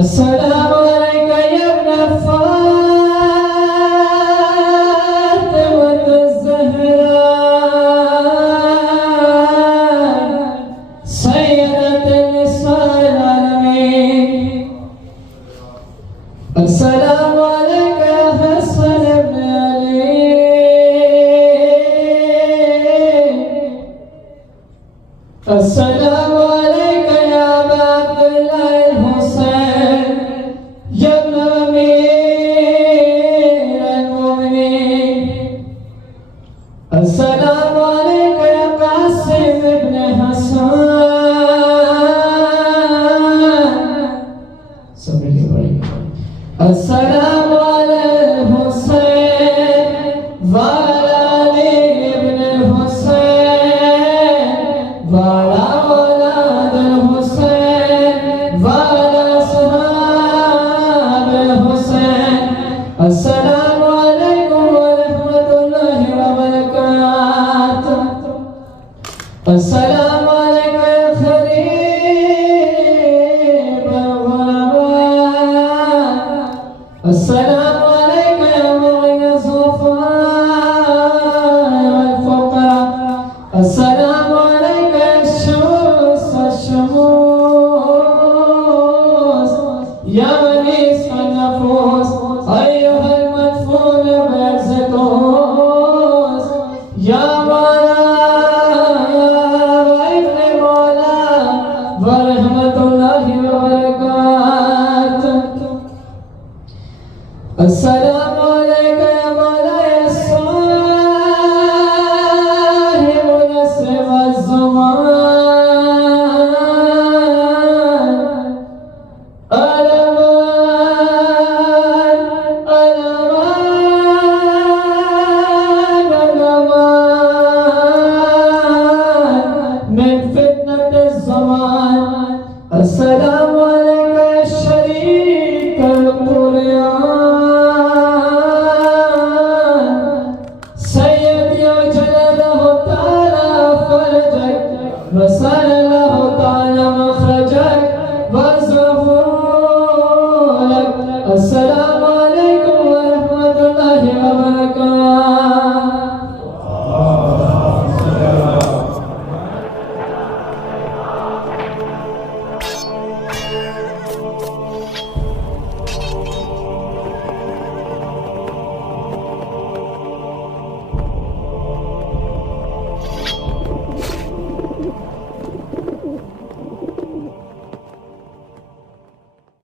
السلام عليك يا ابن فاطمة الزهراء سيدة نساء العالمين. السلام عليك يا حسن بن علي. السلام عليك يا أبا عبد الله الحسين يا ابن أمير المؤمنين. السلام عليك يا قاسم بن حسان. السلام على الحسين وعلى علي بن الحسين وعلى أولاد الحسين وعلى أصحاب الحسين. السلام عليكم ورحمة الله وبركاته. السلام عليك يا خليل الغرباء. السلام عليك يا معين الظفار والفقراء. السلام عليك يا الشموس يا منيس النفوس أيها المدفون بالزكوس يا